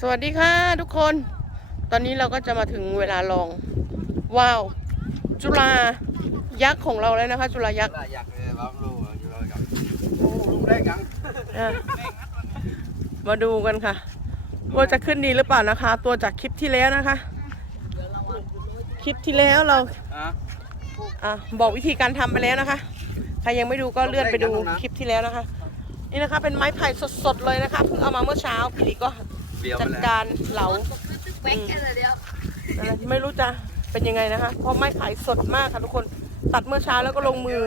สวัสดีค่ะทุกคน ตอนนี้เราก็จะมาถึงเวลาลอง ว้าว จุฬายักษ์ของเราแล้วนะคะ จุฬายักษ์ là giặt thì bấm luôn rồi chưa rồi cầm Ô, lúc đấy cắn อะมาดูกันค่ะ ว่าจะขึ้นดีหรือเปล่านะคะ ตัวจากคลิปที่แล้วนะคะ คลิปที่แล้วเรา hả อะบอกวิธีการทำไปแล้วนะคะ ใครยังไม่ดูก็เลื่อนไปดูคลิปที่แล้วนะคะ นี่นะคะเป็นไม้ไผ่สดๆเลยนะคะเพิ่งเอามาเมื่อเช้าพี่หลีก็ biểu จัด mà lại การเหลาแป๊กแค่เลยเดียวอะไรไม่รู้จะเป็นยังไงนะคะ เพราะไม้ไผ่สดมากค่ะทุกคน ตัดเมื่อเช้าแล้วก็ลงมือ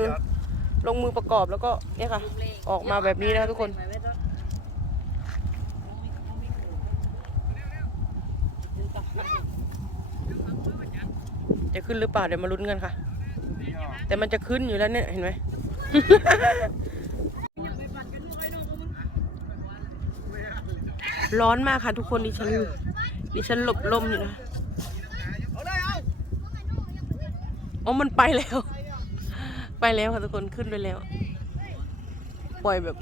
ลงมือประกอบแล้วก็เนี่ยค่ะ ออกมาแบบนี้นะคะทุกคน จะขึ้นหรือเปล่าเดี๋ยวมาลุ้นกันค่ะ แต่มันจะขึ้นอยู่แล้วเนี่ยเห็นไหมร้อนมากค่ะทุกคนดิฉันดิฉันหลบลมอยู่นะอ๋อมันไปแล้ว ไปแล้วค่ะทุกคนขึ้นไปแล้ว ปล่อยแบบ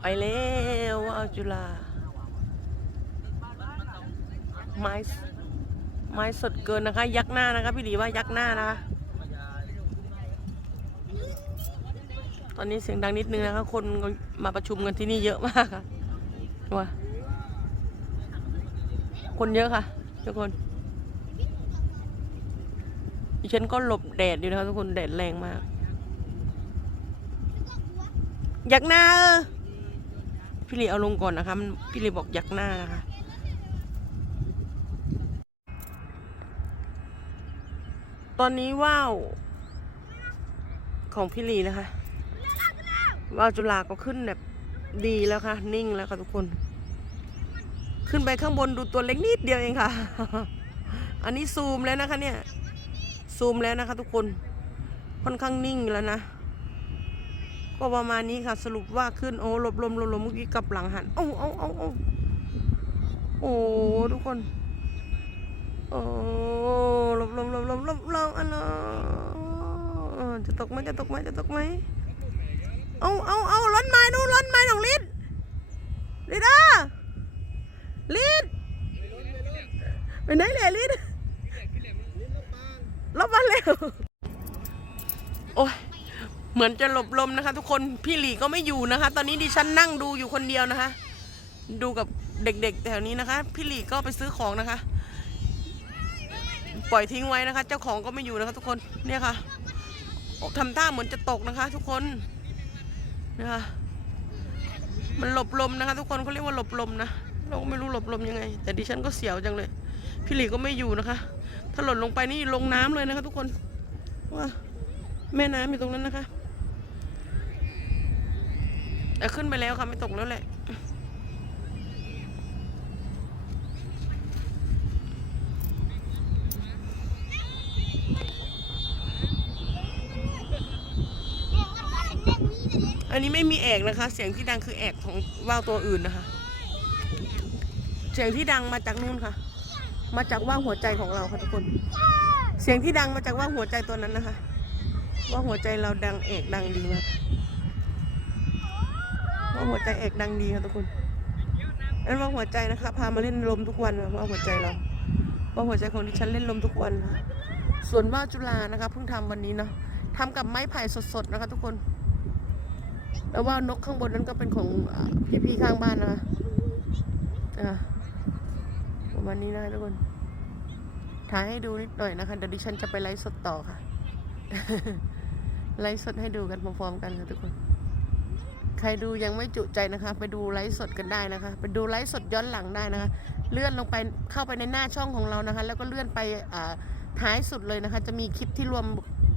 ไปแล้วว้าวจุฬา ไม้สไม้สดเกินนะคะ ยักหน้านะคะพี่หลีว่ายักหน้านะคะ ตอนนี้เสียงดังนิดนึงนะคะ คนมาประชุมกันที่นี่เยอะมากค่ะว่าคนเยอะค่ะ ทุกคนดิฉันก็หลบแดดอยู่นะคะทุกคนแดดแรงมาก ยักหน้าเออพี่หลีเอาลงก่อนนะคะ มันพี่หลีบอกยักหน้านะคะ อนนี้ว่าวของพี่ลีนะคะ ว่าวจุฬาก็ขึ้นแบบดีแล้วค่ะ นิ่งแล้วค่ะทุกคน ขึ้นไปข้างบนดูตัวเล็กนิดเดียวเองค่ะ อันนี้ซูมแล้วนะคะ เนี่ย ซูมแล้วนะคะ ทุกคน ค่อนข้างนิ่งแล้วนะ ก็ประมาณนี้ค่ะ สรุปว่าขึ้นโอ้ลบลมลบลมเมื่อกี้กลับหลังหันเอ้าเอ้าเอ้าเอ้โอ้ทุกคนโอ้ ตกไหมจะตกไหมจะตกไหมเอาเอาเอาล้นไม้นู่นล้นไม้ของลิศลิศอะลิศไปไหนแหละลิศลบมาเร็วโอ้ยเหมือนจะหลบลมนะคะ ทุกคนพี่หลีก็ไม่อยู่นะคะ ตอนนี้ดิฉันนั่งดูอยู่คนเดียวนะคะ ดูกับเด็กๆแถวนี้นะคะ พี่หลีก็ไปซื้อของนะคะ ปล่อยทิ้งไว้นะคะ เจ้าของก็ไม่อยู่นะคะ ทุกคนเนี่ยค่ะ ทำท่าเหมือนจะตกนะคะ ทุกคนนะคะมันหลบลมนะคะ ทุกคนเขาเรียกว่าหลบลมนะเราก็ไม่รู้หลบลมยังไง แต่ดิฉันก็เสียวจังเลย พี่หลีก็ไม่อยู่นะคะ ถ้าหล่นลงไปนี่ลงน้ำเลยนะคะ ทุกคนว่าแม่น้ำอยู่ตรงนั้นนะคะแต่ขึ้นไปแล้วค่ะไม่ตกแล้วแหละ อันนี้ไม่มีแอกนะคะ เสียงที่ดังคือแอกของว่าวตัวอื่นนะคะ เสียงที่ดังมาจากนู่นค่ะ มาจากว่าวหัวใจของเราค่ะทุกคน เสียงที่ดังมาจากว่าวหัวใจตัวนั้นนะคะ ว่าหัวใจเราดังเอกดังดีมากว่าหัวใจเอกดังดีค่ะทุกคนนั่นว่าหัวใจนะคะ พามาเล่นลมทุกวันค่ะว่าหัวใจเราว่าหัวใจของดิฉันเล่นลมทุกวันค่ะส่วนว่าวจุฬานะคะเพิ่งทำวันนี้เนาะทำกับไม้ไผ่สดๆนะคะทุกคน แล้วว่านกข้างบนนั้นก็เป็นของพี่พี่ๆข้างบ้านนะคะอ่าประมาณนี้นะทุกคนถ่ายให้ดูนิดหน่อยนะคะเดี๋ยวดิฉันจะไปไลฟ์สดต่อค่ะ ไลฟ์สดให้ดูกันพร้อมๆกันค่ะทุกคน ใครดูยังไม่จุใจนะคะ ไปดูไลฟ์สดกันได้นะคะ ไปดูไลฟ์สดย้อนหลังได้นะคะ เลื่อนลงไปเข้าไปในหน้าช่องของเรานะคะ แล้วก็เลื่อนไปอ่าท้ายสุดเลยนะคะ จะมีคลิปที่รวม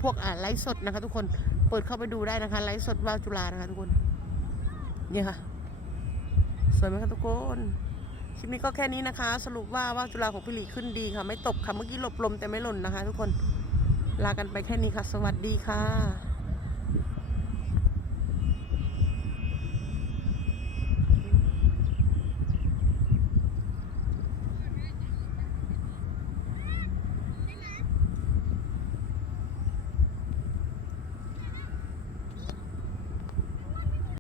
พวกอ่าไลฟ์สดนะคะ ทุกคน เปิดเข้าไปดูได้นะคะไลฟ์สดว่าวจุฬานะคะทุกคนเนี่ยค่ะสวยไหมคะทุกคนคลิปนี้ก็แค่นี้นะคะ สรุปว่าว่าวจุฬาของพี่หลีขึ้นดีค่ะ ไม่ตกค่ะเมื่อกี้หลบลมแต่ไม่หล่นนะคะ ทุกคนลากันไปแค่นี้ค่ะ สวัสดีค่ะ